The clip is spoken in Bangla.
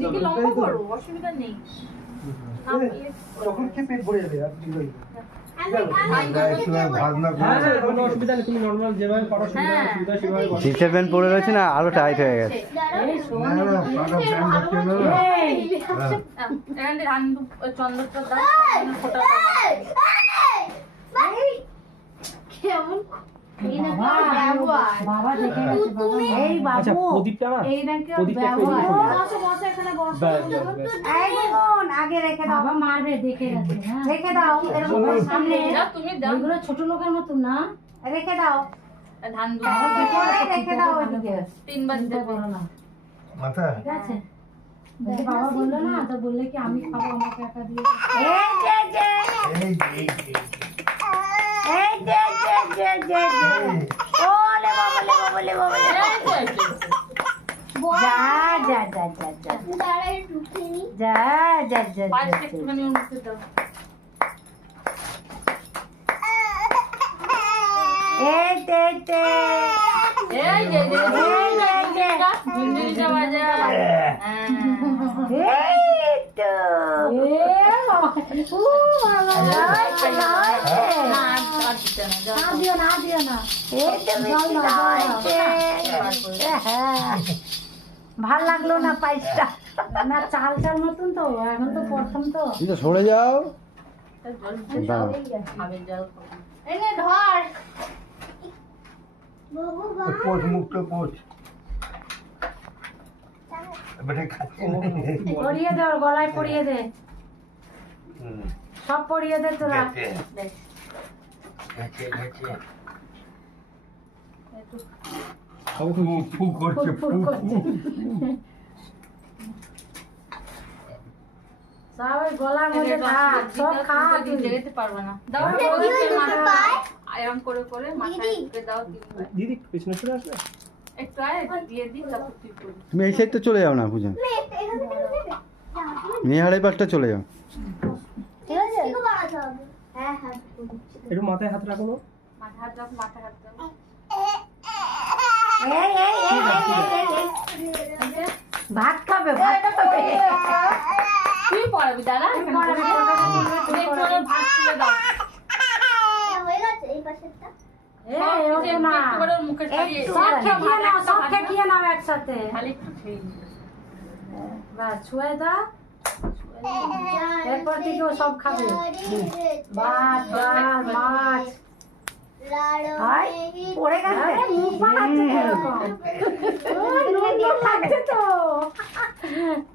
দিকে লম্বা করো, অসুবিধা নেই। তখন কি পেট ভরে যাবে আর কি হইবে? কোনো অসুবিধা নেই, তুমি নর্মাল যেভাবে করো সুবিধা সেভাবে করো। জিন্সের প্যান্ট পরে রয়েছে না, আরো টাইট হয়ে গেছে। এখানে ধান চন্দ্রটা দাও, ফোটা বাবা দেখে গেছে বাবা। এই আচ্ছা বাবু প্রদীপটা না, এই নাকি প্রদীপটা একটু ব্যবহার। এদিকে সরিয়ে দাও। বসো বসো এখানে বসো। ব্যাস, ব্যাস, ব্যাস। এই বোন আগে রেখে দাও। বাবা মারবে দেখে গেছে। হ্যাঁ রেখে দাও এরকম সামনে। দাও, তুমি দাও। এগুলো ছোট লোকের মতো না, রেখে দাও। ধান বাবা দেখে গেছে, রেখে দাও ওইদিকে। তিনবার চিন্তা দেবো। করো না, মাথা ঠিক আছে? বলছে বাবা বললো না, তো বললে কি আমি খাবো, আমাকে একা দিয়ে দাও। এই যে যে এই এই যে যে যে যে ওলে বাবা লে বাবা লে বাবা লে যা যা যা যা যা যা যা যা পাঁচটা যা একটুখানি ওর মুখে দাও। এই তে তে এই যে যে এই যে ঝুনঝুনিটা বাজা। এই তো এ বাবা ও বাবা লয় না, আর দিতে না, যাও। না দিও না দিও না এই তো মিষ্টি ভাল লাগলো না পায়েসটা না, চাল চাল মতন তো, এখন তো প্রথম তো। কিন্তু সরে যাও। জল দাও। খাবে, জল খাবে। এনে ধর পোষ মুখটা পোষ বেটা খাচ্ছে না। পরিয়ে দে, ওর গলায় পরিয়ে দে, সব পরিয়ে দে তোরা। বেশ। গেছে একটু ফু করছে ফু সব ওই গলার মধ্যে থাক, সব খা তুই। যেতে পারবে না। দাও, ওদিকে মাথা আয়রন করে করে মাথায় দিয়ে দাও তিনবার। দিদি পেছনে সরে আসবে। একটু আয় দিয়ে দিই, তারপর তুই করবি। তুমি এই সাইডটা চলে যাও না পূজা, নিহারের পাশটা চলে যাও। একটু মাথায় হাত রাখো। মাথা হাত দাও, মাথা হাত দাও। এই এই এই ভাত খাবে, ভাত খাবে। তুই পড়াবি দাদা, পড়াবি, তুমি একটু ওর ভাত তুলে দাও। এই ওকে না, একটু করে ওর মুখে ছড়িয়ে সব খেয়ে নাও, সব খেয়ে নাও একসাথে। খালি একটু খেয়ে নিও। বাস ছুঁয়ে দাও, এরপর থেকে ও সব খাবে। ভাত ডাল মাছ আয় পড়ে গেছে, মুখ বানাচ্ছে এরকম। ও নুন তো লাগছে তো।